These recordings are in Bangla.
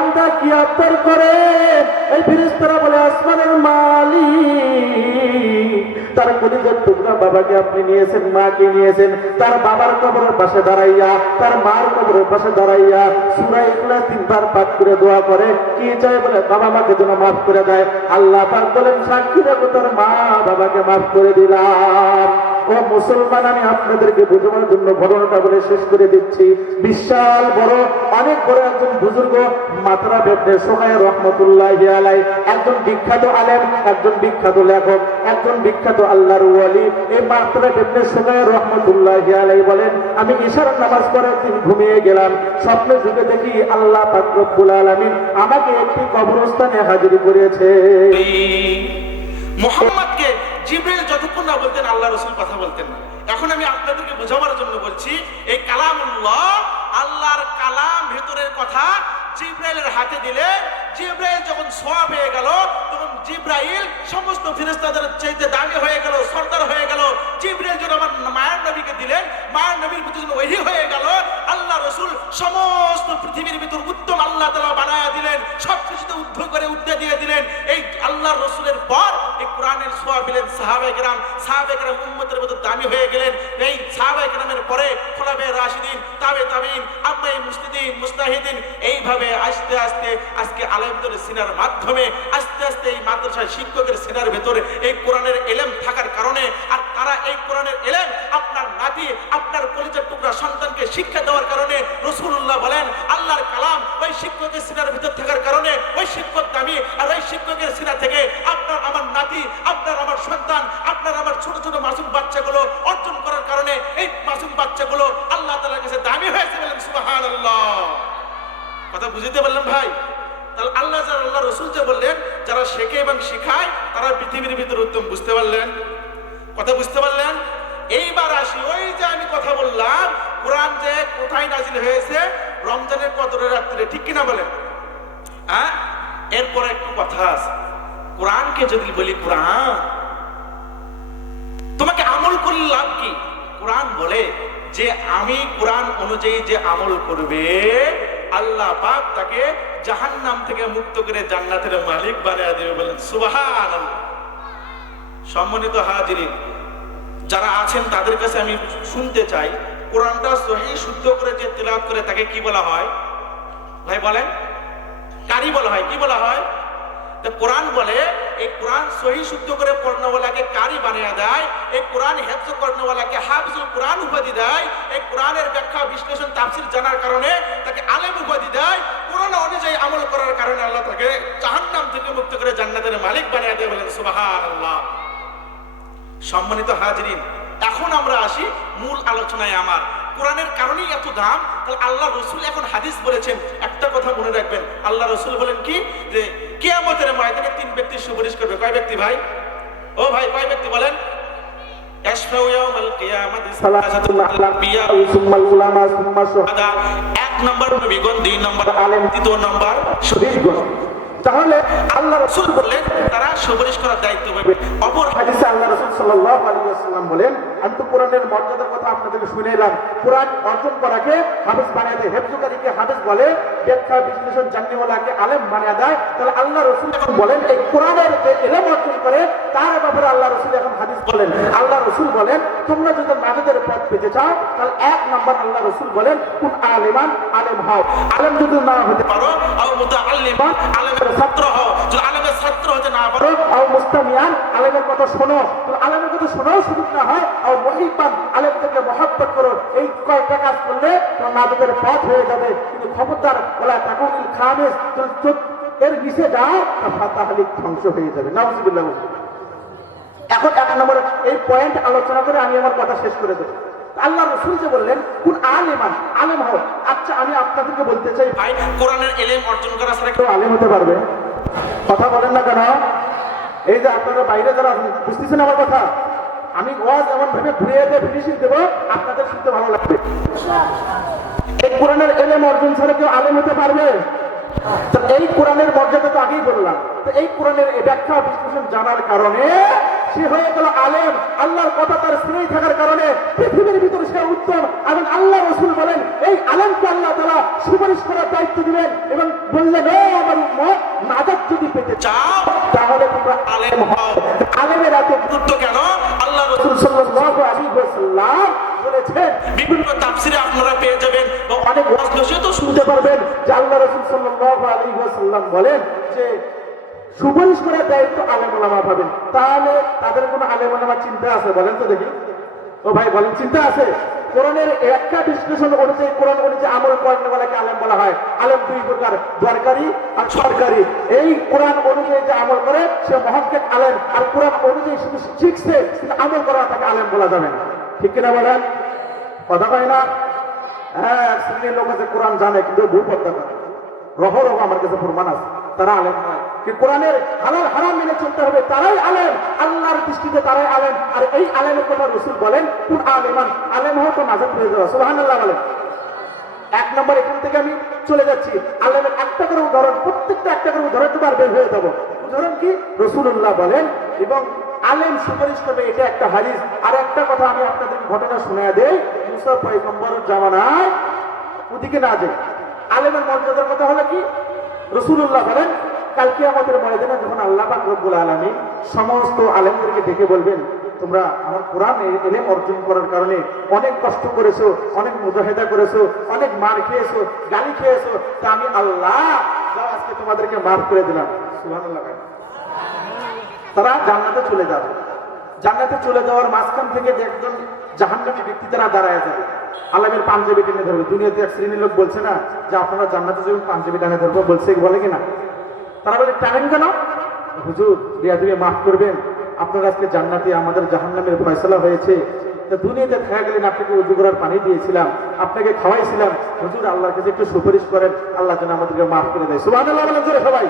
বান্দা কি আবদার করে, এই ফেরেশতারা বলে আসমানের মালিক, তার কলিজার টুকরা বাবাকে আপনি নিয়েছেন, মাকে নিয়েছেন, তার বাবার কবরের পাশে দাঁড়াইয়া, তার মার কবরের পাশে দাঁড়াইয়া সূরা ইখলাস 3 বার পাঠ করে দোয়া করে। কি চাই বলে বাবা মাকে যেন মাফ করে দেয়। আল্লাহ পাক বলেন সাক্ষী রেখো তার মা বাবাকে মাফ করে দিলাম। ও মুসলমান, আমি আপনাদেরকে বোঝানোর জন্য ঘটনাটা বলে শেষ করে দিচ্ছি। বিশাল বড়, অনেক বড় একজন বুজুর্গ মাতরাব ইবনে সুহায় রাহমাতুল্লাহি আলাইহি, একজন বিখ্যাত আলেম, একজন বিখ্যাত লেখক, একজন বিখ্যাত আল্লাহর ওয়ালি। এই মাতরাব ইবনে সুহায় রাহমাতুল্লাহি আলাইহি বলেন, আমি ইশার নামাজ পড়ে একদিন ঘুমিয়ে গেলাম, স্বপ্নে যুগে দেখি আল্লাহ পাক রব্বুল আলামিন আমাকে একটি কবরস্থানে হাজির করেছে। মুহাম্মদকে জিবরিল যতক্ষণ না বলতেন আল্লাহ রাসূল কথা বলতেন না। এখন আমি আপনাদেরকে বোঝাবার জন্য বলছি, এই কালামুল্লাহ, আল্লাহর কালাম, ভেতরের কথা জিবরাইলের হাতে দিলে জিবরাইল যখন সোয়া হয়ে গেল, তখন জিবরাইল সমস্ত ফেরেশতাদের চাইতে দামি হয়ে গেল, সরদার হয়ে গেল। জিবরাইল যখন আমার মায়ের নবীকে দিলেন, মায়ের নবীর প্রতি যখন ওহী হয়ে গেল, আল্লাহ রাসূল সমস্ত পৃথিবীর ভিতর উত্তম আল্লাহ তাআলা বানায়া দিলেন, সবকিছুতে উদ্ধার করে উদ্দে দিয়ে দিলেন। এই আল্লাহর রাসূলের পর এই কোরআনের সোয়া পেলেন সাহাবায়ে কেরাম। সাহাবায়ে কেরাম উম্মতের ভিতর দামি হয়ে গেলেন। এই সাহাবায়ে কেরামের পরে খোলাফায়ে রাশিদিন, তাবেঈন, আম্মায়ে মুজতাহিদিন, মুজতাহিদিন, এইভাবে আস্তে আস্তে আজকে আলেমদের সিনার মাধ্যমে আস্তে আস্তে এই মাদ্রাসার শিক্ষকের সিনার ভেতরে এই কোরআনের ইলম থাকার কারণে, আর তারা এই কোরআনের ইলম আপনার নাতি, আপনার কলিজার টুকরা সন্তানকে শিক্ষা দেওয়ার কারণে রাসূলুল্লাহ বলেন আল্লাহর কালাম ওই শিক্ষকের সিনার ভিতর থাকার কারণে ওই শিক্ষক দামি, আর ওই শিক্ষকের সিনা থেকে আপনার আমার নাতি, আপনার আমার সন্তান, আপনার আমার ছোট ছোট মাসুম বাচ্চাগুলো অর্জন করার কারণে এই মাসুম বাচ্চাগুলো আল্লাহ তাআলার কাছে দামি হয়েছে। বলেন সুবহানাল্লাহ। কথা বুঝতে পারলাম ভাই? তাহলে আল্লাহ রাসূল যে বললেন যারা শেখে এবং শিখায় তারা পৃথিবীর ভিতরে উত্তম, বুঝতে পারলেন? কথা বুঝতে পারলেন? এইবার আসি, ওই যে আমি কথা বললাম কোরআন যে কোথায় নাজিল হয়েছে, রমজানের কদরের রাত্রে, ঠিক কিনা বলেন? হ্যাঁ, এরপরে একটু কথা আছে। কোরআনকে যদি বলি কোরআন তোমাকে আমল করলে লাভ কি? কোরআন বলে যে আমি কোরআন অনুযায়ী যে আমল করবে আল্লাহ পাক তাকে জাহান্নাম থেকে মুক্ত করে জান্নাতের মালিক বানিয়ে দেবে। বলেন সুবহানাল্লাহ। সম্মানিত হাজিরিন, যারা আছেন তাদের কাছে আমি শুনতে চাই, কোরআনটা সহিহ শুদ্ধ করে যে তেলাওয়াত করে তাকে কি বলা হয় ভাই বলেন? কারি বলা হয়। কি বলা হয়? কোরআন বলে এই কোরআন সহিহ শুদ্ধ করে পড়নেওয়ালাকে কারি বানিয়ে দেয়, এই কোরআন হেফজ করনেওয়ালাকে হাফিজুল কোরআন উপাধি দেয়, এই কোরআনের ব্যাখ্যা বিশ্লেষণ তাফসীর জানার কারণে তাকে আলেম উপাধি দেয়, কোরআন অনুযায়ী আমল করার কারণে আল্লাহ তাকে জাহান্নাম থেকে মুক্ত করে জান্নাতের মালিক বানিয়ে দেয়। বলেন সুবহানাল্লাহ। সম্মানিত হাজিরিন, এখন আমরা আসি মূল আলোচনায়। আমার কোরআনের কারণেই এত দাম, তাহলে আল্লাহ রাসূল এখন হাদিস বলেছেন। একটা কথা মনে রাখবেন, আল্লাহ রাসূল বলেন কি, যে কিয়ামতের ময়দানে 3 ব্যক্তি সুপারিশ করবে। কয় ব্যক্তি ভাই? ও ভাই, কয় ব্যক্তি বলেন? ইয়াশফাউ ইয়াউমাল কিয়ামাতি সালাসাতুল আম্বিয়া সুম্মাল উলামা সুম্মা শুহাদা। 1 নম্বর নবীগণ, 2 নম্বর আলেম, 3 নম্বর শহীদগণ। তাহলে আল্লাহ রাসূল বললেন তারা সুপারিশ করার দায়িত্ব পাবে। অপর হাদিসে আল্লাহ রাসূল সাল্লাল্লাহু আলাইহি ওয়াসাল্লাম বলেন, আমি তো কোরআনের মর্যাদার কথা আপনাদেরকে শুনাইলাম, কোরআন অর্জন করাকে হাফেজ বানিয়ে দেয়, হেফজকারীকে হাফেজ বলে, ব্যাখ্যা বিশ্লেষণ জাননেওয়ালাকে আলেম বানিয়ে দেয়। তাহলে আল্লাহ রাসূল এখন বলেন এই কোরআনের যে ইলম অর্জন করে তার ব্যাপারে আল্লাহ রাসূল এখন হাদিস বলেন। আল্লাহ রাসূল বলেন তোমরা যদি নাজাতের পথ পেতে চাও তাহলে 1 নম্বর আল্লাহ রাসূল বলেন কুন আলিমান, আলেম হও। আলেম যদি না হতে পারো আও মুতাআল্লিমান, আলেমের ছাত্র হও। যদি আলেমের ছাত্র হতে না পারো আও মুস্তামিয়ান, আলেমের কথা শোনো। তো আলেমের কথা শোনাও সুযোগ না হয় আও মুহিব্বান, আলেম থেকে মহব্বত করো। এই কয়টা কাজ করলে তোমার নাজাতের পথ হয়ে যাবে। কিন্তু খবরদার ওলা তাকুনিল খামিস, এর নিচে যাও তাহলে ধ্বংস হয়ে যাবে। নাউযুবিল্লাহ। এখন 1 নম্বর এই পয়েন্ট আলোচনা করে আমি আমার কথা শেষ করে দেব। আল্লাহ রাসূল যে বললেন কুন আলিমান, আলেম হও। আচ্ছা, আমি আপনাদেরকে বলতে চাই ভাই, কোরআনের ইলম অর্জন করা ছাড়া কেউ আলেম হতে পারবে? কথা বলেন না কেন? এই যে আপনারা বাইরে যারা বুঝতেছেন আমার কথা, আমি ওয়াজ এমন ভাবে ঘুরিয়ে দিয়ে ফিনিশিং দেব আপনাদের শুনতে ভালো লাগবে। এই কোরআনের ইলম অর্জন ছাড়া কেউ আলেম হতে পারবে? তো এই কোরআনের মর্যাদা তো আগেই বললাম। তো এই কোরআনের ব্যাখ্যা বিশ্লেষণ জানার কারণে সে হয়ে গেল আলেম। আল্লাহর কথা তার স্নেহ থাকার কারণে পৃথিবীর ভিতরে সে উত্তম। এবং আল্লাহ রাসূল বলেন এই আলেমকে আল্লাহ তাআলা সুপারিশ করার দায়িত্ব দিলেন এবং বললেন, ও আমার উম্মত, নাজাত যদি পেতে চাও তাহলে তোমরা আলেম হও। আলেমের এত গুরুত্ব কেন? আল্লাহ রাসূল সাল্লাল্লাহু আলাইহি ওয়াসাল্লাম বলেছেন, বিভিন্ন তাফসিরে আপনারা পেয়ে যাবেন, অনেক ওয়াজ নসিহতও শুনতে পারবেন যে আল্লাহ রাসূল সাল্লাল্লাহু আলাইহি ওয়াসাল্লাম বলেন যে সুপারিশ করার দায়িত্ব আলেম ওলামা পাবেন। তাহলে তাদের কোনো আলেম ওলামা চিন্তা আছে? বলেন তো দেখি। ও ভাই বলেন, চিন্তা আছে? কোরআনের একটা বিশ্লেষণ অনুযায়ী, কোরআন অনুযায়ী আমল করেনওয়ালাকে আলেম বলা হয়। আলেম দুই প্রকার, দরকারি আর সরকারি। এই কোরআন অনুযায়ী যে আমল করে সে মুহাক্কিক আলেম, আর কোরআন অনুযায়ী শুধু শিখছে কিন্তু আমল করা তাকে আলেম বলা যাবে না। ঠিক কিনা বলেন? কথা কয় না? হ্যাঁ, এক শ্রেণীর লোক আছে কোরআন জানে কিন্তু ভুল পর্দা করে, রহ রহ আমার কাছে প্রমাণ আছে, তারা আলেম নয়। কি কোরআনের হালাল হারাম মেনে চলতে হবে, তারাই আলেম, আল্লাহর দৃষ্টিতে তারাই আলেম। আর এই আলেমের কথা রাসূল বলেন, কোন আলেমান, আলেম হও তো নাজাত পেয়ে যাওয়া। সুবহানাল্লাহ বলেন। এক নম্বর এখান থেকে আমি চলে যাচ্ছি, আলেমের একটা করে উদাহরণ, প্রত্যেকটা একটা করে উদাহরণ তোমার বের হয়ে যাবো। উদাহরণ কি? রাসূলুল্লাহ বলেন এবং আলেম সুপারিশ করবে, এটা একটা হাদিস। আর একটা কথা আমি আপনাদের ঘটনা শুনিয়ে দেই, মুসা পয়গম্বরের জামানায় ওদিকে না যে আলেমের মর্যাদার কথা হলো কি, রাসূলুল্লাহ বলেন কালকে আমাদের ময়দানে যখন আল্লাহ পাক রব্বুল আলামিন সমস্ত আলেমদেরকে ডেকে বলবেন, তোমরা আমার কোরআন ইলম অর্জন করার কারণে অনেক কষ্ট করেছো, অনেক মুজাহিদা করেছো, অনেক মার খেয়েছো, গালি খেয়েছো, তা আমি আল্লাহ যাও আজকে তোমাদেরকে মাফ করে দিলাম। সুবহানাল্লাহ। তারা জান্নাতে চলে যাবে। জান্নাতে চলে যাওয়ার মাঝখান থেকে যে একজন জাহান্নামী ব্যক্তি তারা দাঁড়ায় যাবে, আলেমের পাঞ্জাবি টেনে ধরবে। দুনিয়াতে এক শ্রেণীর লোক বলছে না যে আপনারা জান্নাতে যাবেন পাঞ্জাবি টেনে ধরবো, বলছে বলে কিনা? তারা বলে টানেন কেন? হুজুর বেয়াদবি মাফ করবেন, আপনার আজকে জান্নাতে, আমাদের জাহান্নামের ফয়সালা হয়েছে। দুনিয়াতে থাকা গেলেন, আপনাকে উজু করার পানি দিয়েছিলাম, আপনাকে খাওয়াইছিলাম, হুজুর আল্লাহর কাছে একটু সুপারিশ করেন, আল্লাহ যেন আমাদেরকে মাফ করে দেয়। সুবহানাল্লাহ বলেন জোরে সবাই।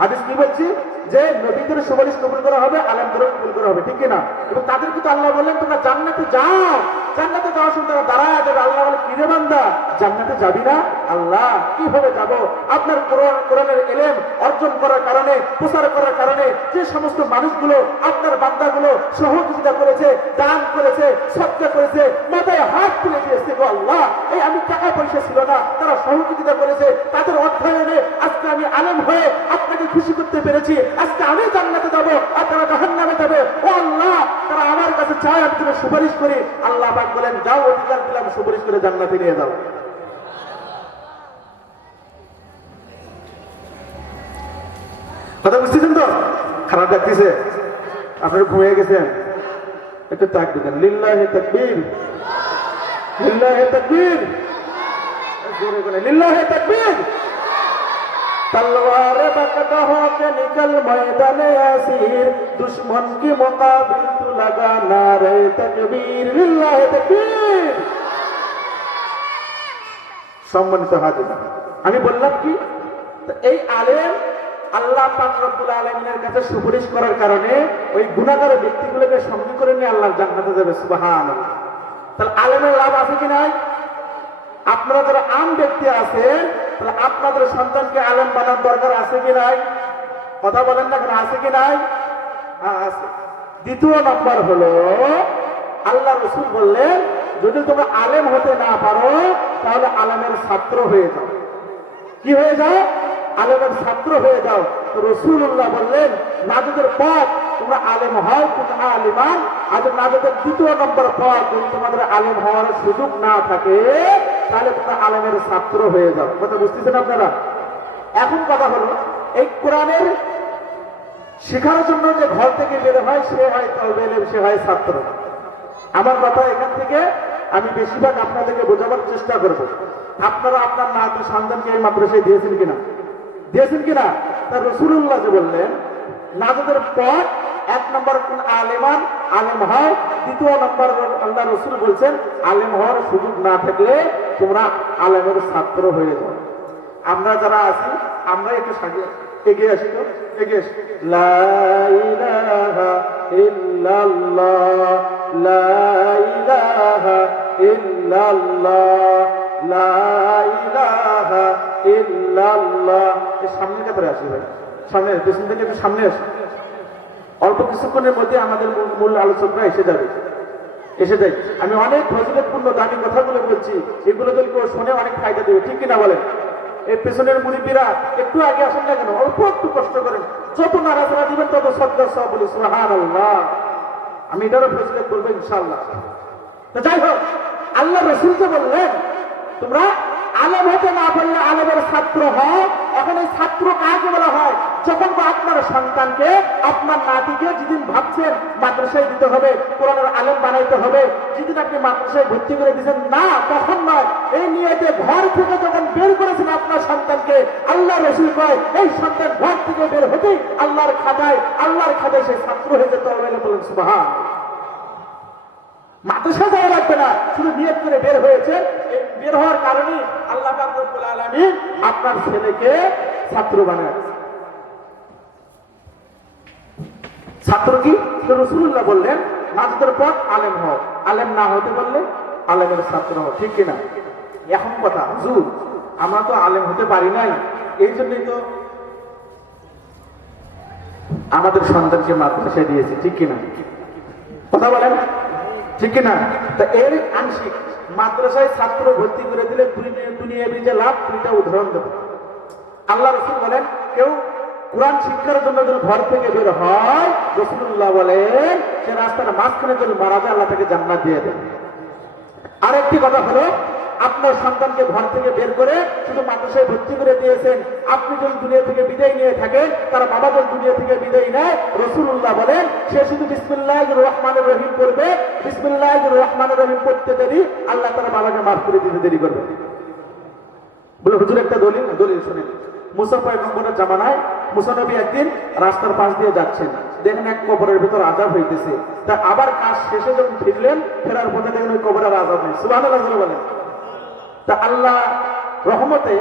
হাদিস কি বলছি? যে নবীদের সুপারিশ কবুল করা হবে, আলেমদেরও কবুল করা হবে, ঠিক কিনা? এবং তাদেরকে তো আল্লাহ বললেন তোমরা জান্নাতে যাও। জান্নাতে যাওয়ার সময় তারা দাঁড়ায় যাবে, আল্লাহ বলে কিরে বান্দা জান্নাতে যাবি না? আল্লাহ কিভাবে যাব? আপনার কোরআনের ইলম অর্জন করার কারণে, প্রচার করার কারণে যে সমস্ত মানুষগুলো আপনার বান্দাগুলো সহযোগিতা করেছে, দান করেছে, সদকা করেছে, মাথায় হাত তুলে দিয়েছে, গো আল্লাহ এই আমি টাকা পয়সা ছিল না, তারা সহযোগিতা করেছে, তাদের অর্থায়নে আজকে আমি আলেম হয়ে আপনাকে খুশি করতে পেরেছি। আজকে আমি জান্নাতে যাব আর তারা জাহান্নামে যাবে। ও আল্লাহ, তারা আমার কাছে চায় আমি তুমি সুপারিশ করি। আল্লাহ পাক বলেন যাও, অধিকার দিলাম, সুপারিশ করে জান্নাতে নিয়ে যাও। কথা বুঝতেছেন তো? খারাপ লাগতেছে? আপনারা ঘুমিয়ে গেছেন? একটু তাক দিবেন। লিল্লাহি তাকবীর, লিল্লাহি তাকবীর, জোরে করে লিল্লাহি তাকবীর। तलवार बकता हो के निकल मैदाने यासीर, दुश्मन की मुकाबिल तू लगा नारे तकबीर, लिल्लाह तकबीर। সম্মানিত হাজির, আমি বললাম কি, এই আলেম আল্লাহ পাক রব্বুল আলামিনের কাছে সুপারিশ করার কারণে ওই গুনাহগার ব্যক্তিগুলোকে সঙ্গী করে নিয়ে আল্লাহর জান্নাতে যাবে। সুবহানাল্লাহ। তাহলে আলেমের লাভ আছে কি নাই? আপনারা যারা আম ব্যক্তি আছেন, তাহলে আপনাদের সন্তানকে আলেম বানার দরকার আছে কি নাই? কথা বলেন না কেন, আছে কি নাই? আছে। দ্বিতীয় নম্বর হলো, আল্লাহ রাসূল বললেন যদি তোমরা আলেম হতে না পারো তাহলে আলেমের ছাত্র হয়ে যাও। কি হয়ে যাও? আলেমের ছাত্র হয়ে যাও। তো রাসূলুল্লাহ বললেন নাজাতের পথ তোমরা আলেম হও, কিন্তু আলিমান। আর নাজাতের দ্বিতীয় নম্বর পথ, যদি তোমাদের আলেম হওয়ার সুযোগ না থাকে তাহলে তোমরা আলেমের ছাত্র হয়ে যাও। কথা বুঝতেছেন আপনারা? এখন কথা হলো, এই কোরআনের শেখার জন্য যে ঘর থেকে বের হয় সে হয় তালবে ইলম, সে হয় ছাত্র। আমার কথা এখান থেকে আমি বেশিরভাগ আপনাদেরকে বোঝাবার চেষ্টা করব। আপনারা আপনার নাতি সন্তানকে এই মাদ্রাসায় দিয়েছেন কিনা? দিয়েছেন কিনা? তার রাসূলুল্লাহ যে বললেন নাজাতের পথ, এক নম্বর কোন আলেমান, আলেম হয়। দ্বিতীয় নম্বর আল্লাহ রাসূল বলছেন আলেম হওয়ার সুযোগ না থাকলে তোমরা আলেমের ছাত্র হয়ে যাও। আমরা যারা আছি আমরা একটু এগিয়ে আসি তো, এগিয়ে আসি। লা ইলাহা ইল্লাল্লাহ, লা ইলাহা ইল্লাল্লাহ, লা ইলাহা ইল্লাল্লাহ। এই সামনের কাতারে আসি ভাই, সামনে, পেছন থেকে একটু সামনে আসি। অল্প কিছুক্ষণের মধ্যে আমাদের মূল আলোচকরা এসে যাবে। এসে যাই। আমি অনেক ফজিলতপূর্ণ দামি কথাগুলো বলছি, এগুলো যদি কেউ শুনে অনেক ফায়দা দেবে, ঠিক কিনা বলেন? এই পেছনের মুরিব্বিরা একটু আগে আসেন না কেন, অল্প একটু কষ্ট করেন, যত নাড়াচাড়া দিবেন তত সদ্গা সব বলি সুবহানাল্লাহ। আমি এটারও ফজিলত বলবো ইনশাআল্লাহ। তো যাই হোক, আল্লাহ রাসূলকে বললেন তোমরা আলেম হতে না পারলে আলেমের ছাত্র হও। এখন এই ছাত্র কাকে বলা হয়? যখন আপনার সন্তানকে, আপনার নাতিকে যেদিন ভাবছেন মাদ্রাসায় দিতে হবে, কোরআনের আলেম বানাইতে হবে, যেদিন আপনি মাদ্রাসায় ভর্তি করে দিচ্ছেন, না তখন নয়, এই নিয়তে ঘর থেকে যখন বের করেছেন আপনার সন্তানকে, আল্লাহ রাসূল কয় এই সন্তান ঘর থেকে বের হতেই আল্লাহর খাতায় সে ছাত্র হয়ে যেতে হবে। বলেন সুবহান। মাদ্রাসা যাওয়া লাগবে না, শুধু নিয়ত করে বের হয়েছে, বের হওয়ার কারণে আল্লাহ পাক রব্বুল আলামিন আপনার ছেলেকে ছাত্র বানায়। ছাত্র কি? রাসূলুল্লাহ বললেন নামাজের পর আলেম হও, আলেম না হতে পারলে আলেমের ছাত্র হও, ঠিক কিনা? এখন কথা, হুজুর আমরা তো আলেম হতে পারি নাই, এই জন্যই তো আমাদের সন্তানকে মাদ্রাসায় দিয়েছি, ঠিক কিনা? কথা বলেন, ঠিক কিনা? তা এর আংশিক মাদ্রাসায় ছাত্র ভর্তি করে দিলে দুনিয়াবি যে লাভ, দুইটা উদাহরণ দেব। আল্লাহ রাসূল বলেন কেউ কোরআন শিক্ষার জন্য যদি ঘর থেকে বের হয়, রাসূলুল্লাহ বলেন সে রাস্তার মাঝখানে যদি মারা যায় আল্লাহ তাকে জান্নাত দিয়ে দেন। আরেকটি কথা হলো, আপনার সন্তানকে ঘর থেকে বের করে শুধু মাদ্রাসায় ভর্তি করে দিয়েছেন, আপনি যদি দুনিয়া থেকে বিদায় নিয়ে থাকেন, তার বাবা যদি দুনিয়া থেকে বিদায় নেয়, রাসূলুল্লাহ বলেন সে শুধু বিসমিল্লাহির রহমানির রহিম পড়বে, বিসমিল্লাহির রহমানির রহিম পড়তে দেরি আল্লাহ তার বাবাকে মাফ করে দিতে দেরি করবে। বলে হুজুর একটা দলিল শুনেন। মুসা পয়গম্বরের জামানায় মুসা নবী একদিন রাস্তার পাশ দিয়ে যাচ্ছেন, দেখেন এক কবরের ভিতর আযাব হইতেছে। তা আবার কাজ শেষে যখন ফিরলেন, ফেরার পথে দেখেন ওই কবরের আযাব নেই। সুবহানাল্লাহ বলেন। তা আল্লাহ রহমতে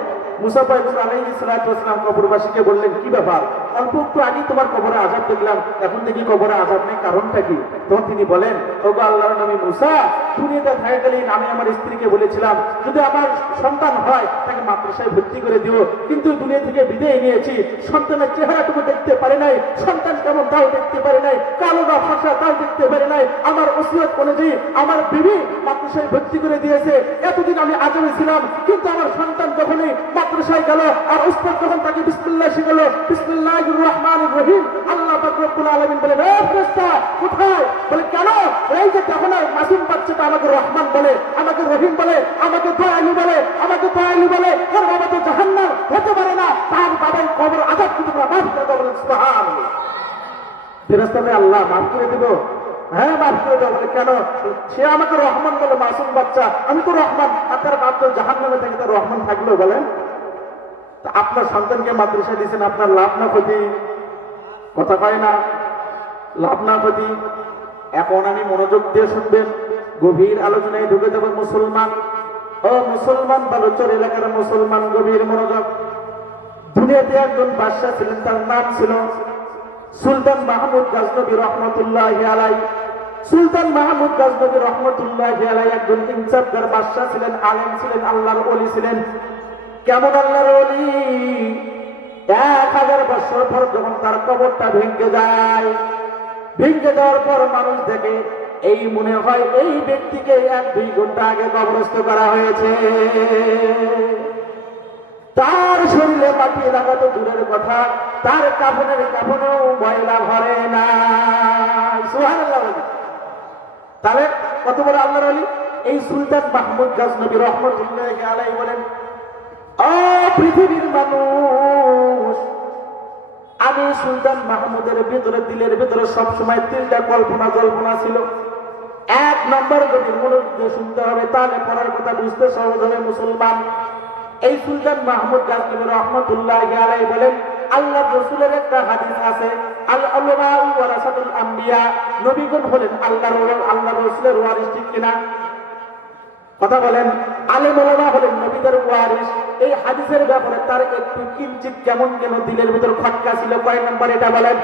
মুসা পয়গম্বর আলাইহিস সালাতু ওয়াস সালাম কবরবাসীকে বললেন কি ব্যাপার, অল্প একটু আগে তোমার কবরে আযাব দেখলাম, এখন দেখি কবরে আযাব নেই, কারণটা কি? তখন তিনি বলেন ওগো আল্লাহর নবী মুসা, দুনিয়াতে থাকাকালীন আমি আমার স্ত্রীকে বলেছিলাম যদি আমার সন্তান হয় তাকে মাদ্রাসায় ভর্তি করে দিও, কিন্তু দুনিয়া থেকে বিদায় নিয়েছি, সন্তানের চেহারাটুকু দেখতে পারে নাই, সন্তান কেমন তাও দেখতে পারে নাই, কালো না ফর্সা তাও দেখতে পারে নাই, আমার ওসিয়ত অনুযায়ী আমার বিবি মাদ্রাসায় ভর্তি করে দিয়েছে। এতদিন আমি আজমে ছিলাম, কিন্তু আমার সন্তান যখনই মাদ্রাসায় গেল আর উস্তাদ যখন তাকে বিসমিল্লাহ শিখালো, বিসমিল্লাহির রহমানির রহিম, আল্লাহ পাক রব্বুল আলামিন বলে এ ফেরেশতা কোথায়? বলে কেন? এই যে দেখো না মাসুম বাচ্চাটা আমাকে রহমান বলে, আমাকে রহিম বলে, আমাকে দয়ালু বলে, আমাকে দয়ালু বলে, এর বাবা তো জাহান্নাম হতে পারে না, তার বাবার কবর আযাব কি তোমরা মাফ করে দাও? বলেন সুবহানাল্লাহ। ফেরেশতাকে আল্লাহ মাফ করে দেব? হ্যাঁ মাফ করে দাও। বলে কেন? সে আমাকে রহমান বলে, মাসুম বাচ্চা, আমি তো রহমান, আর তার বাপ তো জাহান্নামে থাকে, তার রহমান থাকলেও বলেন। আপনার সন্তানকে মাদ্রাসায় দিয়েছেন, আপনার লাভ না ক্ষতি? কথা কয় না, লাভ না ক্ষতি? এখন আমি মনোযোগ দিয়ে শুনবেন, গভীর আলোচনায় ঢুকে যাবে। মুসলমান ও মুসলমান, বালুচর এলাকার মুসলমান, গভীর মনোযোগ। দুনিয়াতে একজন বাদশাহ ছিলেন, তার নাম ছিল সুলতান মাহমুদ গজনবী রহমতুল্লাহি আলাইহি। সুলতান মাহমুদ গজনবী রহমতুল্লাহি আলাইহি একজন ইনসাফগার বাদশাহ ছিলেন, আলেম ছিলেন, আল্লাহর ওলি ছিলেন। কেমন আল্লাহর ওলি? 1000 বছর পর যখন তার কবরটা ভেঙে যায়, ভেঙে যাওয়ার পর মানুষ দেখে, এই মনে হয় এই ব্যক্তিকে 1-2 ঘন্টা আগে কবরস্থ করা হয়েছে। তার শরীরে মাটি লাগা তো দূরের কথা, তার কাফনেও ময়লা ভরে না। সুবহানাল্লাহ। তাহলে কত বড় আল্লাহর ওলি? এই সুলতান মাহমুদ গজনবী রহমতুল্লাহি আলাইহি বলেন, ও পৃথিবীর মানুষ, আমি সুলতান মাহমুদের ভিতরে, দিলের ভিতরে সবসময় 3টা কল্পনা ছিল। 1 নম্বর যদি মনোযোগ দিয়ে শুনতে হবে, তাহলে পড়ার কথা বুঝতে সহজ হবে। মুসলমান, এই সুলতান মাহমুদ গজনবী রহমতুল্লাহি আলাইহি বলেন, আল্লাহর রাসূলের একটা হাদিস আছে, আল উলামা ওয়ারাসাতুল আম্বিয়া, নবীগণ হলেন আল্লাহর রাসূলের ওয়ারিস, ঠিক কিনা? কথা বলেন। আলেম ওলামা হলেন নবীদের ওয়ারিস। এই হাদিসের ব্যাপারে তার একটু কিঞ্চিত কেমন যেন দিলের ভিতর খটকা ছিল। কয় নম্বর এটা বলেন?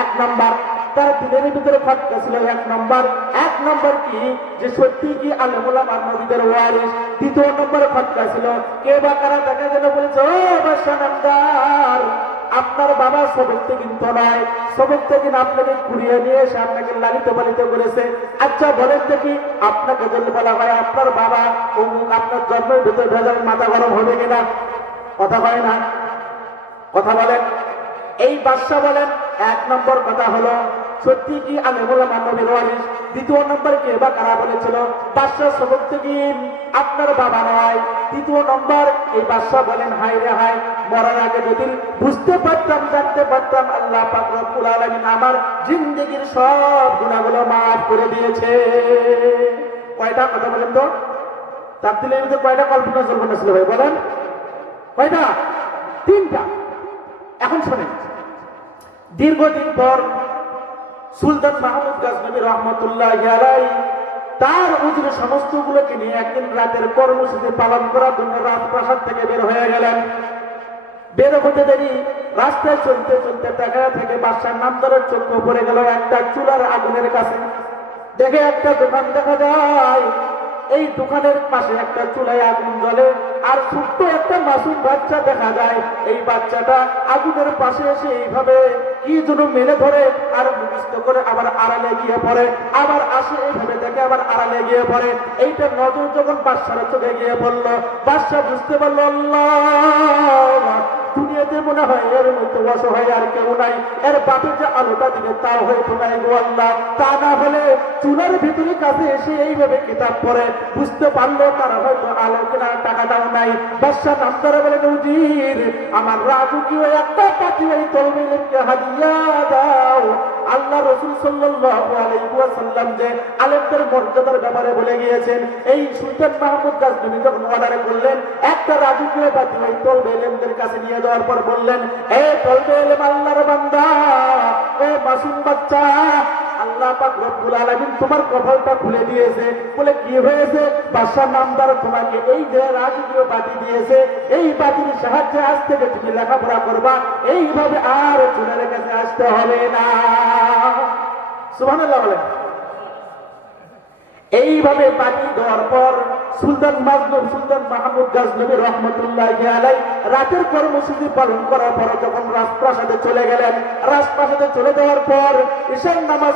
1 নম্বর। তার দিলের ভিতরে খটকা ছিল 1 নম্বর। 1 নম্বর কি? যে সত্যি কি আলেম ওলামা নবীদের ওয়ারিস। 2 নম্বর খটকা ছিল কে বা কারা তাকে যেন বলেছে, ও বাদশা নামদার, আপনার বাবা সবক থেকে কিন্তু নয়, সবক থেকে আপনাকে কুড়িয়ে নিয়ে এসে আপনাকে লালিত পালিত করেছে। আচ্ছা বলেন দেখি, আপনাকে যদি বলা হয় আপনার বাবা অমুক, আপনার জন্মের ভিতরে ভেজাল, মাথা গরম হবে কিনা? কথা বলে না, কথা বলেন। এই বাদশা বলেন, এক নম্বর কথা হলো সত্যি কি আলেমুল আমা নবীর ওয়ারিস? দ্বিতীয় নম্বর কে বা কারা বলেছিল বাদশা সবক থেকে আপনার বাবা নয়? তৃতীয় নম্বর এই বাদশা বলেন, হায় রে হায়, মরার আগে যদি বুঝতে পারতাম, জানতে পারতাম আল্লাহ পাক রব্বুল আলামিন আমার জিন্দেগির সব গুনাহগুলো মাফ করে দিয়েছে। কয়টা কথা বলেন তো? তার দিলে কয়টা কল্পনা জল্পনা ছিল ভাই বলেন? কয়টা? তিনটা। এখন শোনেন, দীর্ঘদিন পর সুলতান মাহমুদ গজনবী রহমতুল্লাহি আলাইহি তার উজির সমস্তগুলোকে নিয়ে একদিন রাতের কর্মসূচি পালন করার জন্য রাজপ্রাসাদ থেকে বের হয়ে গেলেন। বের হতে দেরি, রাস্তায় চলতে চলতে দেখা থেকে বাদশার নামদারের চোখে পড়ে গেল একটা চুলার আগুনের কাছে। দেখে একটা দোকান দেখা যায়, এই দোকানের পাশে একটা চুলায় আগুন জ্বলে, আর ছোট্ট একটা মাসুম বাচ্চা দেখা যায়। এই বাচ্চাটা আগুনের পাশে এসে এইভাবে কি যেন মেলে ধরে আর মুখস্থ করে আবার আড়ালে গিয়ে পড়ে, আবার আসে এইভাবে দেখে আবার আড়ালে গিয়ে পড়ে। এইটা নজর যখন বাদশার চোখে গিয়ে পড়লো, বাদশা বুঝতে পারলো আল্লাহ, দুনিয়াতে মনে হয় এর মধ্যে অসহায় আর কেউ নাই, এর বাপে যে আলোটা দিবে তাও হয়তো নাই গো আল্লাহ। তা না হলে চুলার ভিতরে কাছে এসে এইভাবে কিতাব পড়ে, বুঝতে পারলো তারা হয়তো আলো কেনার টাকাটাও নাই। বাদশাহ নামদারে বলে, উজির, আমার রাজকীয় একটা পাখি ওই তলবিলকে হাদিয়া দাও। আল্লাহ রাসূল সাল্লাল্লাহু আলাইহি ওয়াসাল্লাম যে আলেমদের মর্যাদার ব্যাপারে বলে গিয়েছেন, এই সুলতান মাহমুদ গজনবী যখন অর্ডার করলেন একটা রাজকীয় পাখি ওই তলবিলদের কাছে নিয়ে যাওয়ার পর বললেন, এ তলবিল আল্লাহর বান্দা, ও মাসুম বাচ্চা, আল্লাহ পাক রব্বুল আলামিন তোমার কপালটা খুলে দিয়েছে। বলে কি হয়েছে? বাদশার নামদার তোমাকে এই যে রাজকীয় বাতি দিয়েছে, এই বাতির সাহায্যে আজ থেকে তুমি লেখাপড়া করবা, এইভাবে আর চুলের কাছে আসতে হবে না। সুবহানাল্লাহ বলেন। এইভাবে বাতি দেওয়ার পর সুলতান মাহমুদ গজনবী রহমতুল্লাহি আলাইহি রাতের কর্মসূচি পালন করার পর যখন রাজপ্রাসাদে চলে গেলেন, রাজপ্রাসাদে চলে যাওয়ার পর ঈশার নামাজ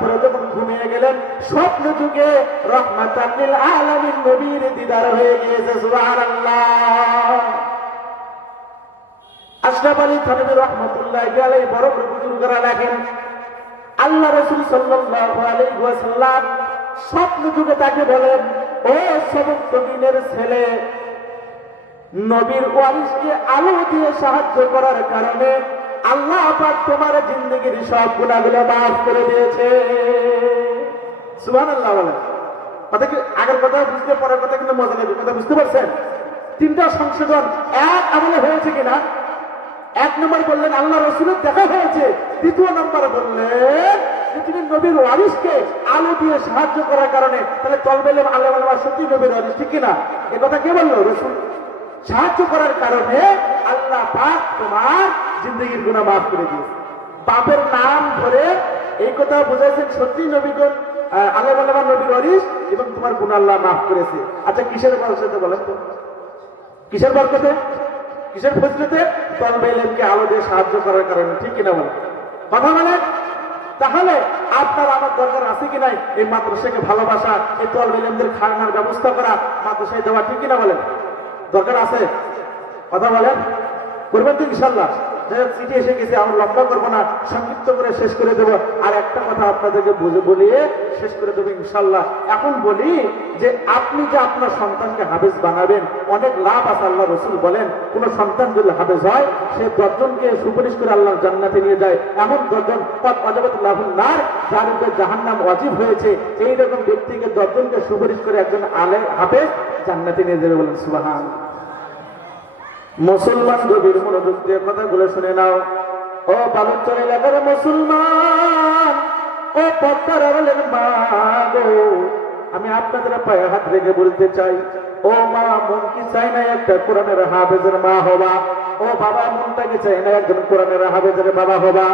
পড়ে যখন ঘুমিয়ে গেলেন, স্বপ্ন যুগে রহমাতাল লিল আলামিন নবীর দিদার হয়ে গিয়েছে। সুবহানাল্লাহ। আশরাফ আলী থানভী রহমতুল্লাহি আলাইহি বড় বড় বুজুর্গরা লেখেন, আল্লাহ রাসূল সাল্লাল্লাহু আলাইহি ওয়াসাল্লাম স্বপ্ন যুগে তাকে বলেন, ও সমস্ত দিনের ছেলে, নবীর ওয়ারিসকে আলো দিয়ে সাহায্য করার কারণে আল্লাহ পাক তোমার জিন্দেগির সব গুনাহগুলো মাফ করে দিয়েছে। সুবহানাল্লাহ বলেন। কথা কি আগের কথা বুঝতে, পরের কথা কিন্তু মজা লাগবে। কথা বুঝতে পারছেন? তিনটা সংশোধন এক আমলে হয়েছে কিনা? এক নম্বর বললেন আল্লাহ রাসূলের দেখা হয়েছে, দ্বিতীয় নম্বর বললেন তিনি নবীর ওয়ারিসকে আলো দিয়ে সাহায্য করার কারণে। তাহলে তলবেলে আল্লাহ সত্যি নবীর ওয়ারিস, ঠিক কিনা? এ কথা কে বললো? রাসূল। সাহায্য করার কারণে আল্লাহ পাক তোমার জিন্দেগির গুনাহ মাফ করে দিয়েছে। বাপের নাম ধরে এই কথা বুঝাইছেন সত্যি নবীগণ আল্লাহ নবীর ওয়ারিস এবং তোমার গুনাহ আল্লাহ মাফ করেছে। আচ্ছা কিসের বরকতে বলেন তো? কিসের বরকতে? কিসের ফজিলতে? তলবেলকে আলো দিয়ে সাহায্য করার কারণে, ঠিক কিনা বলেন? কথা বলেন। তাহলে আপনার আমার দরকার আছে কি নাই এই মাদ্রাসাকে ভালোবাসা, এই তলবেলদের খাওয়ানোর ব্যবস্থা করা, মাদ্রাসায় দেওয়া, ঠিক কিনা বলেন? দরকার আছে? কথা বলেন। করবেন তো ইনশাল্লাহ? চিঠি এসে গেছে, আমরা লম্বা করবো না, সংক্ষিপ্ত করে শেষ করে দেবো। আর একটা কথা আপনাদেরকে বলিয়ে শেষ করে দেবো ইনশাল্লাহ। এখন বলি যে আপনি যে আপনার সন্তানকে হাফেজ বানাবেন, অনেক লাভ আছে। আল্লাহ রাসূল বলেন, কোন সন্তান যদি হাফেজ হয় সে 10 জনকে সুপারিশ করে আল্লাহর জান্নাতে নিয়ে যায়। এমন 10 জন কদ ওয়াজাবাত লাহুন নার, যার উপরে জাহান্নাম ওয়াজিব হয়েছে, এইরকম ব্যক্তিকে 10 জনকে সুপারিশ করে একজন হাফেজ জান্নাতে নিয়ে যাবে। বলেন সুবহানাল্লাহ। মুসলমান গভীর মনোযোগ দিয়ে কথাগুলো শুনে নাও। ও বালুচর এলাকার মুসলমান, ও পদ্মার আড়ালের মা গো, আমি আপনাদের পায়ে হাত রেখে বলতে চাই, ও মা, মন কি চাই না একটা কোরআনের হাফেজের মা হবা? ও বাবা, মনটা কি চাই না একজন কোরআনের হাফেজের বাবা হবা?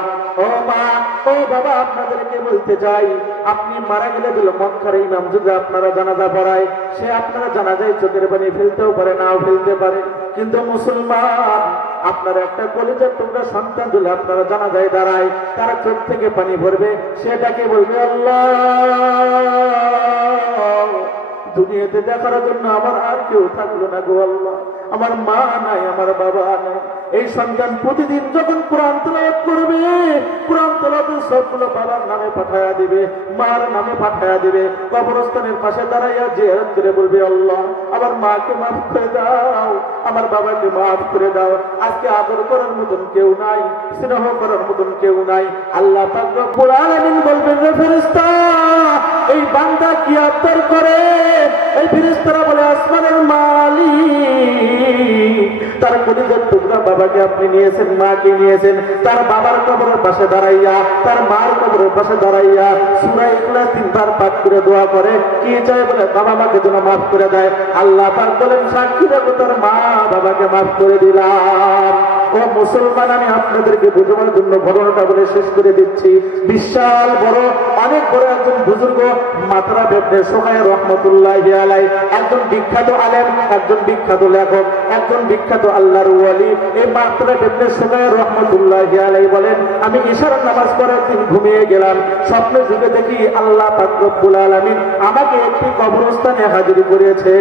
ও মা, ও বাবা, আপনাদেরকে বলতে চাই, আপনি মারা গেলে দিল মক্কার ইমাম যদি আপনারা জানাজা পড়ায়, সে আপনারা জানাজায় চোখের পানি ফেলতেও পারে, নাও ফেলতে পারে। কিন্তু মুসলমান, আপনার একটা কলিজার টুকরা সন্তান যদি আপনারা জানাজায় দাঁড়ায়, তার চোখ থেকে পানি ভরবে, সেটাকে বলবে আল্লাহ, দুনিয়াতে দেখার জন্য আমার আর কেউ থাকলো না গো আল্লাহ, আমার মা নাই, আমার বাবা নাই। এই সন্তান প্রতিদিন যখন কোরআন তেলাওয়াত করবে, কোরআন তেলাওয়াতের সবগুলো বাবার নামে পাঠায়া দিবে, মার নামে পাঠায়া দিবে। কবরস্থানের পাশে দাঁড়াইয়া জিয়ারত করে বলবে আল্লাহ, আমার মাকে মাফ করে দাও, আমার বাবাকে মাফ করে দাও। আজকে আদর করার মতন কেউ নাই, স্নেহ করার মতন কেউ নাই। আল্লাহ পাক রব্বুল আলামিন বলবেন, রে ফেরেশতা, এই বান্দা কি আবদার করে? এই ফেরেশতারা বলে, আসমানের মালিক, তার কলিজার টুকরা বাবাকে আপনি নিয়েছেন, মাকে নিয়েছেন, তার বাবার কবরের পাশে দাঁড়াইয়া, তার মার কবরের পাশে দাঁড়াইয়া সূরা ইখলাস 3 বার পাঠ করে দোয়া করে, কি চায়? বলে বাবা মাকে যেন মাফ করে দেয়। আল্লাহ পাক বলেন, সাক্ষী রাখো, তার মা বাবাকে মাফ করে দিলাম। ও মুসলমান, আমি আপনাদেরকে বোঝানোর জন্য ঘটনাটা বলে শেষ করে দিচ্ছি। বিশাল বড়, অনেক বড় একজন বুজুর্গ, মাতরা ইবনে সুহাইর রাহমাতুল্লাহি আলাইহি, একজন বিখ্যাত আলেম, একজন বিখ্যাত লেখক, একজন বিখ্যাত আল্লাহর ওয়ালি। এই মাতরা ইবনে সুহাইর রাহমাতুল্লাহি আলাইহি বলেন, আমি ইশার নামাজ পড়ে একদিন ঘুমিয়ে গেলাম, স্বপ্নে যুগে দেখি আল্লাহ পাক রব্বুল আলামিন আমাকে একটি কবরস্থানে হাজির করেছে।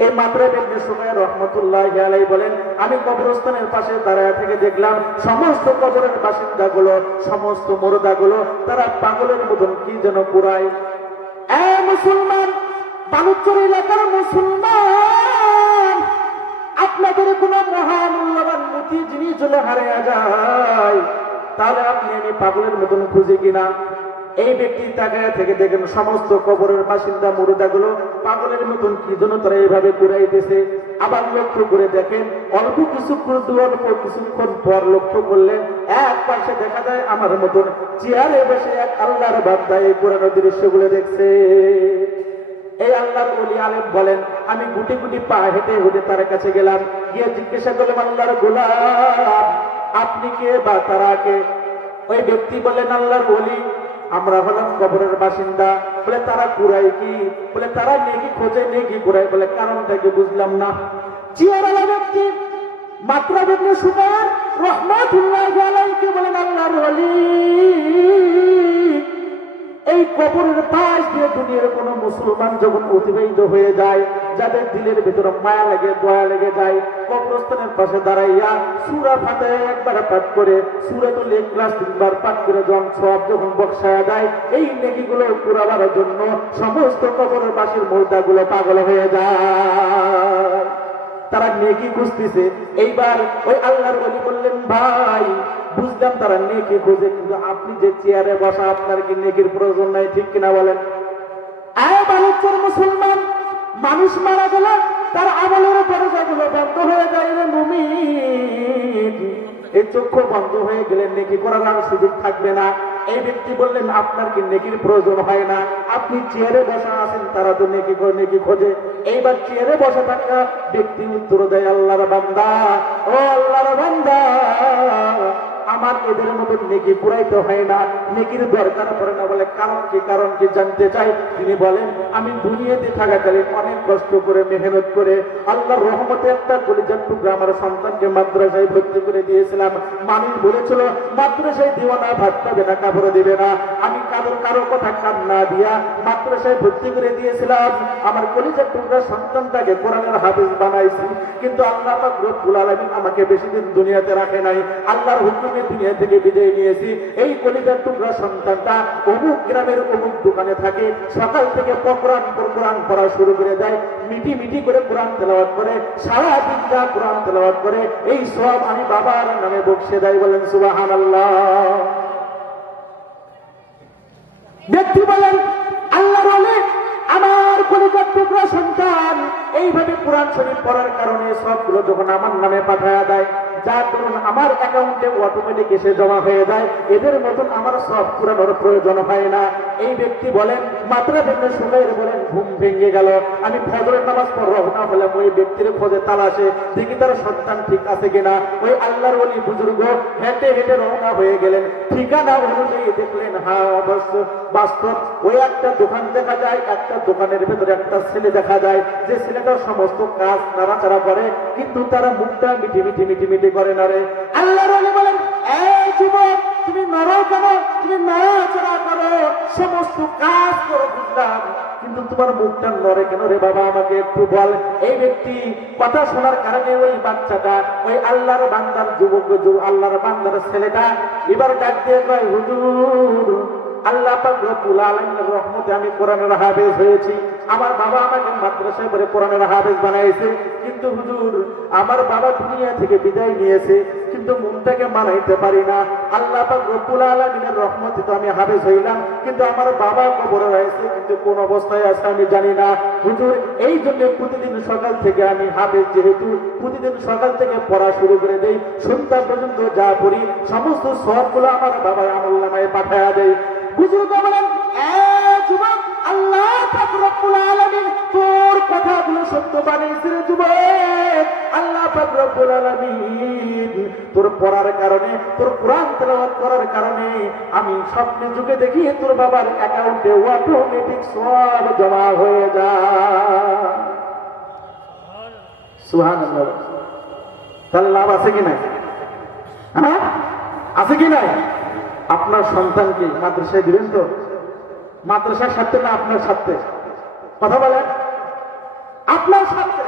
এই মাতরা ইবনে সুহাইর রাহমাতুল্লাহি আলাইহি বলেন, আমি কবরস্থানের পাশে দাঁড়ায় থেকে দেখলাম সমস্ত কবরের বাসিন্দাগুলো, সমস্ত মুর্দাগুলো তারা পাগলের মতন কি যেন পুরায়। এ মুসলমান, বালুচর এলাকার মুসলমান, আপনাদের কোনো মহামূল্যবান নথি জিনিস যদি হারিয়ে যায়, তাহলে আপনি আমি পাগলের মতন খুঁজি কিনা? এই ব্যক্তি তাকায় থেকে দেখেন সমস্ত কবরের বাসিন্দা মুর্দাগুলো পাগলের মতন কি জন্য তারা এইভাবে ঘুরাইতেছে। আবার লক্ষ্য করে দেখেন, অল্প কিছুক্ষণ পর লক্ষ্য করলেন, এক পাশে দেখা যায় আমার মতন চেয়ারে বসে এক আল্লাহর বান্দা এই পুরানো দৃশ্যগুলো দেখছে। এই আল্লাহর ওলি আলেম বলেন, আমি গুটি গুটি পা হেঁটে হেঁটে তার কাছে গেলাম, গিয়ে জিজ্ঞাসা করলাম, আল্লাহর গোলাম, আপনি কে বা তারা কে? ওই ব্যক্তি বলেন, আল্লাহর ওলি, আমরা হলাম কবরের বাসিন্দা। বলে তারা ঘুরাই কি? বলে তারা নেকি খোঁজে, নেকি ঘুরাই। বলে কারণটা কি বুঝলাম না। চেয়ারওয়ালা ব্যক্তি মাতরা ইবনে সুহাইর রাহমাতুল্লাহি আলাইহি বলেন, আল্লাহর ওলি, এই কবরের পাশ দিয়ে দুনিয়ার কোন মুসলমান যখন অতিবাহিত হয়ে যায়, যাদের দিলের ভিতরে মায়া লেগে দয়া লেগে যায়, কবরস্থানের পাশে দাঁড়াইয়া সূরা ফাতিহা একবার পাঠ করে, সূরাতুল ইখলাস 3 বার পাঠ করে সব যখন বক্সায়া দেয়, এই নেকিগুলো পুরাবার জন্য সমস্ত কবরের পাশের মুর্দাগুলো পাগল হয়ে যায়। তারা নেকি খুঁজতেছে। এইবার ওই আল্লাহর ওলি বললেন, ভাই বুঝলাম তারা নেকি খুঁজে, কিন্তু আপনি যে চেয়ারে বসা, আপনার কি নেকির প্রয়োজন নাই, ঠিক কিনা বলেন? বালুচর মুসলমান, মানুষ মারা গেলে তার আমলের দরজাগুলো বন্ধ হয়ে যায় রে মুমিন। এই চক্ষু বন্ধ হয়ে গেলে নেকি করার আর সুযোগ থাকবে না। এই ব্যক্তি বললেন, আপনার কি নেকির প্রয়োজন হয় না? আপনি চেয়ারে বসা আছেন, তারা তো নেকি খোঁজে। এইবার চেয়ারে বসে থাকা ব্যক্তি উত্তর দেয়, আল্লাহর বান্দা, ও আল্লাহর বান্দা, আমার এদের মতন নেকি পুরাইতে হয় না, নেকির দরকার পড়ে না। বলে কারণ কি জানতে চাই? তিনি বলেন, আমি দুনিয়াতে থাকাকালীন অনেক কষ্ট করে মেহনত করে আল্লাহর রহমতে একটা কলিজার টুকরা আমার সন্তানকে মাদ্রাসায় ভর্তি করে দিয়েছিলাম। মানুষ বলেছিল মাদ্রাসায় দিও না, ভাত খাবে না, কাপড় দিবে না। আমি কারো কথা কান না দিয়া মাদ্রাসায় ভর্তি করে দিয়েছিলাম। আমার কলিজার টুকরা সন্তানটাকে কোরআনের হাফেজ বানাইছি। কিন্তু আল্লাহ পাক রব্বুল আলামিন আমাকে বেশি দিন দুনিয়াতে রাখে নাই। আল্লাহর হুকুমে দুনিয়া থেকে বিদায় নিয়েছি। এই কলিজার টুকরা সন্তানটা অমুক গ্রামের অমুক দোকানে থাকে, সকাল থেকে কোরআন পড়া শুরু করে দেয়, মিটি করে কোরআন তেলাওয়াত করে, সারা দিনটা কোরআন তেলাওয়াত করে। এই সব আমি বাবার নামে বকশে দেয়। বলেন সুবহানাল্লাহ। ব্যক্তি বলেন, আল্লাহর ওলি, আমার কলিজার টুকরা সন্তান এইভাবে কোরআন শরীফ পড়ার কারণে সবগুলো যখন আমার নামে পাঠায়া দেয়, যা করুন আমার অ্যাকাউন্টে অটোমেটিক এসে জমা হয়ে যায়, এদের মতন আমার সব পুরানোর প্রয়োজন হয় না। এই ব্যক্তি বলেন, মাত্রা ভেঙে সুগাইর বলেন, ঘুম ভেঙে গেল, আমি ফজরের নামাজ পর রওনা হলাম ওই ব্যক্তির খোঁজে তালাশে, দেখি তার সন্তান ঠিক আছে কিনা। ওই আল্লাহর ওলি বুজুর্গ হেঁটে হেঁটে রওনা হয়ে গেলেন, ঠিকানা অনুযায়ী দেখলেন হ্যাঁ অবশ্য বাস্তব ওই একটা দোকান দেখা যায়, একটা দোকানের ভেতরে একটা ছেলে দেখা যায়, যে ছেলেটা সমস্ত কাজ নাড়াচাড়া করে, কিন্তু তারা মুখটা মিটি মিটি মিটি মিটি করে না রে। আল্লাহর ওলি বলেন, এই যুবক তুমি নড়ো কেন, তুমি নড়াচড়া করো, সমস্ত কাজ করো বুঝলাম, কিন্তু তোমার মুখটা নড়ে কেন রে বাবা, আমাকে একটু বল। এই ব্যক্তি কথা শোনার কারণে ওই বাচ্চাটা, ওই আল্লাহর বান্দার যুবক, আল্লাহর বান্দার ছেলেটা এবার ডাক দিয়ে কয়, হুজুর আল্লাহ পাক রব্বুল আলামিনের রহমতে আমি কোরআনের হাফেজ হয়েছি, আমার বাবা আমাকে মাদ্রাসায় পড়ে কোরআনের হাফেজ বানাইছে, কিন্তু হুজুর আমার বাবা দুনিয়া থেকে বিদায় নিয়েছে, কিন্তু মনটাকে মানাইতে পারি না। আল্লাহ পাক রব্বুল আলামিনের রহমতে তো আমি হাফেজ হইলাম, কিন্তু আমার বাবা কবরে রয়েছে, কিন্তু কোন অবস্থায় আছে আমি জানি না। হুজুর এই জন্য প্রতিদিন সকাল থেকে আমি হাফেজ, যেহেতু প্রতিদিন সকাল থেকে পড়া শুরু করে দেই, সন্ধ্যা পর্যন্ত যা পড়ি সমস্ত সবগুলো আমার বাবা আমলনামায় পাঠায়া দেয়। বুজুর্গ বলেন, যুবক আল্লাহ পাক রব্বুল আলামিন তোর কথাগুলো সত্য বানিয়েছে রে যুবক। আল্লাহ পাক রব্বুল আলামিন তোর পড়ার কারণে, তোর কোরআন তেলাওয়াত করার কারণে আমি স্বপ্নে যুগে দেখি তোর বাবার অ্যাকাউন্টে অটোমেটিক সব জমা হয়ে যায়। সুবহানাল্লাহ। তাহলে লাভ আছে কি নাই? হ্যাঁ আছে কি নাই? আপনার সন্তানকে মাদ্রাসায় দিবেন তো? মাদ্রাসার স্বার্থে না আপনার স্বার্থে? কথা বলেন। আপনার স্বার্থে,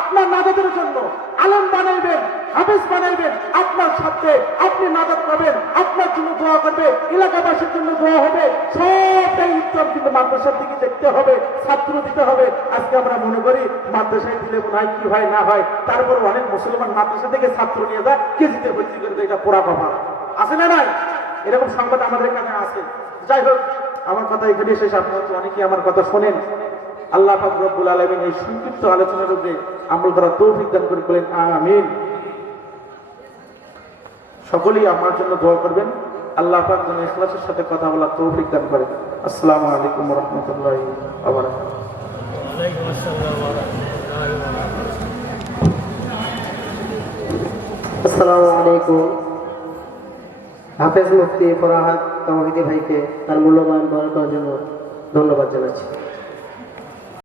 আপনার নাজাতের জন্য আলেম বানাইবেন, হাফেজ বানাইবেন, আপনার স্বার্থে আপনি নাজাত পাবেন, আপনার জন্য দোয়া করবে, এলাকাবাসীর জন্য দোয়া হবে, সবটাই উত্তম। কিন্তু মাদ্রাসার দিকে দেখতে হবে, ছাত্র দিতে হবে। আজকে আমরা মনে করি মাদ্রাসায় দিলে মনে হয় কি হয় না হয়, তারপর অনেক মুসলমান মাদ্রাসা থেকে ছাত্র নিয়ে যায় কেজিতে ভর্তি করে দেয়, এটা পোড়া কথা আছে না নাই? এরকম সংবাদ আমাদের কাছে আছে। যাই হোক, আমার কথা এখানে শেষ। আপনারা তো অনেকেই আমার কথা শোনেন। আল্লাহ পাক রব্বুল আলামিন এই সংক্ষিপ্ত আলোচনার উপরে আমল করার তৌফিক দান করে বলেন আমিন। সকলেই আমার জন্য দোয়া করবেন, আল্লাহ পাক যেন ইখলাসের সাথে কথা বলার তৌফিক দান করেন। আসসালামু আলাইকুম ওয়া রাহমাতুল্লাহি ওয়া বারাকাতুহু। ওয়ালাইকুম আসসালাম ওয়া রাহমাতুল্লাহি ওয়া বারাকাতুহু। আসসালামু আলাইকুম। হাফেজ মুফতি ফরাহাদ তাওহীদি ভাইকে তার মূল্যবান বয়ান করার জন্য ধন্যবাদ জানাচ্ছি।